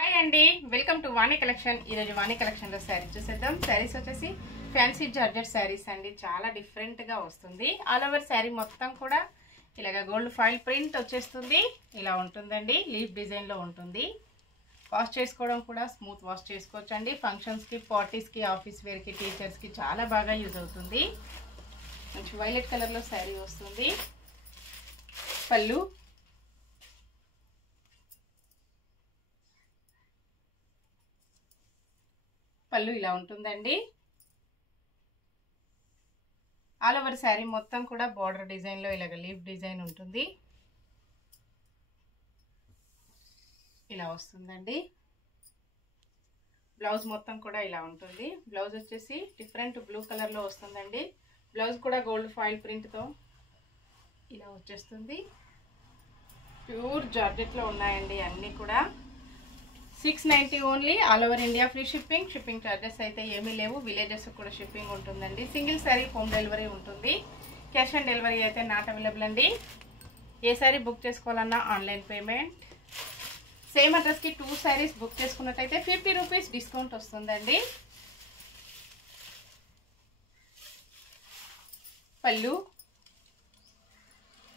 Hi అండి, welcome to Vani collection. ఈరోజు వాణి కలెక్షన్లో శారీ చూసేద్దాం. శారీస్ వచ్చేసి ఫ్యాన్సీ జార్జెట్ శారీస్ అండి. చాలా డిఫరెంట్గా వస్తుంది. ఆల్ ఓవర్ శారీ మొత్తం కూడా ఇలాగ గోల్డ్ ఫాయిల్ ప్రింట్ వచ్చేస్తుంది. ఇలా ఉంటుందండి. లీఫ్ డిజైన్లో ఉంటుంది. వాష్ చేసుకోవడం కూడా స్మూత్ వాష్ చేసుకోవచ్చండి. ఫంక్షన్స్కి, పార్టీస్కి, ఆఫీస్ వేర్కి, టీచర్స్కి చాలా బాగా యూజ్ అవుతుంది. మంచి వైలెట్ కలర్లో శారీ వస్తుంది. పళ్ళు ఇలా ఉంటుందండి. ఆల్ ఓవర్ శారీ మొత్తం కూడా బార్డర్ డిజైన్లో ఇలాగ లీఫ్ డిజైన్ ఉంటుంది. ఇలా వస్తుందండి. బ్లౌజ్ మొత్తం కూడా ఇలా ఉంటుంది. బ్లౌజ్ వచ్చేసి డిఫరెంట్ బ్లూ కలర్లో వస్తుందండి. బ్లౌజ్ కూడా గోల్డ్ ఫాయిల్ ప్రింట్తో ఇలా వచ్చేస్తుంది. ప్యూర్ జార్జెట్లో ఉన్నాయండి అన్నీ కూడా. 690 only. All over India free shipping. Shipping charges అయితే ఏమీ లేవు. విలేజెస్ కూడా షిప్పింగ్ ఉంటుందండి. సింగిల్ శారీ హోమ్ డెలివరీ ఉంటుంది. క్యాష్ ఆన్ డెలివరీ అయితే నాట్ అవైలబుల్ అండి. ఏ శారీ బుక్ చేసుకోవాలన్నా ఆన్లైన్ పేమెంట్. సేమ్ అడ్రస్కి 2 శారీస్ బుక్ చేసుకున్నట్టయితే 50 రూపీస్ డిస్కౌంట్ వస్తుందండి. పళ్ళు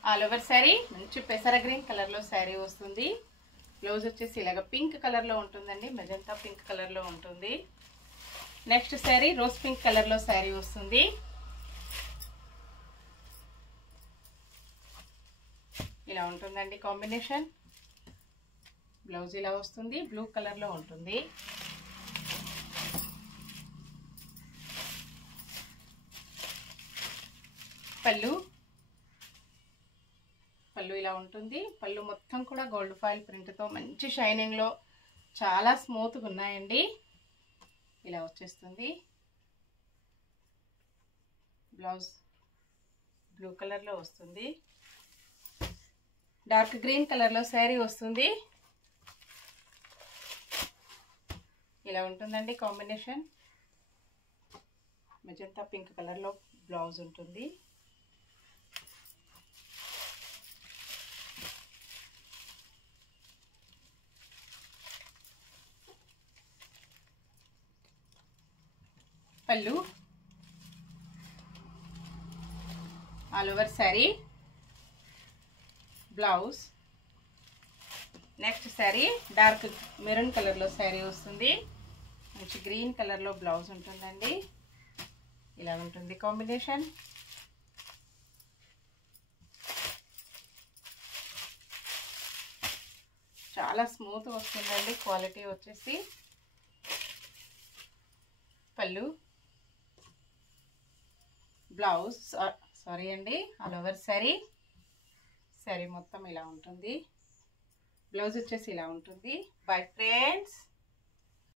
ఆల్ ఓవర్ శారీ మంచి పెసర గ్రీన్ కలర్లో శారీ వస్తుంది. బ్లౌజ్ వచ్చేసి ఇలాగ పింక్ కలర్లో ఉంటుందండి. మెజంతా పింక్ కలర్లో ఉంటుంది. నెక్స్ట్ శారీ రోజ్ పింక్ కలర్లో శారీ వస్తుంది. ఇలా ఉంటుందండి కాంబినేషన్. బ్లౌజ్ ఇలా వస్తుంది. బ్లూ కలర్లో ఉంటుంది. పళ్ళు ఇలా ఉంటుంది. పళ్ళు మొత్తం కూడా గోల్డ్ ఫాయిల్ ప్రింట్తో మంచి షైనింగ్లో చాలా స్మూత్గా ఉన్నాయండి. ఇలా వచ్చేస్తుంది. బ్లౌజ్ బ్లూ కలర్లో వస్తుంది. డార్క్ గ్రీన్ కలర్లో శారీ వస్తుంది. ఇలా ఉంటుందండి కాంబినేషన్. మెజంతా పింక్ కలర్లో బ్లౌజ్ ఉంటుంది. పళ్ళు all over sari. Blouse next sari dark maroon కలర్లో శారీ వస్తుంది. మంచి గ్రీన్ కలర్లో బ్లౌజ్ ఉంటుందండి. ఇలా ఉంటుంది కాంబినేషన్. చాలా స్మూత్ వస్తుందండి. క్వాలిటీ వచ్చేసి. పళ్ళు బ్లౌజ్ సారీ అండి ఆల్ ఓవర్ శారీ. శారీ మొత్తం ఇలా ఉంటుంది. బ్లౌజ్ వచ్చేసి ఇలా ఉంటుంది. Bye friends.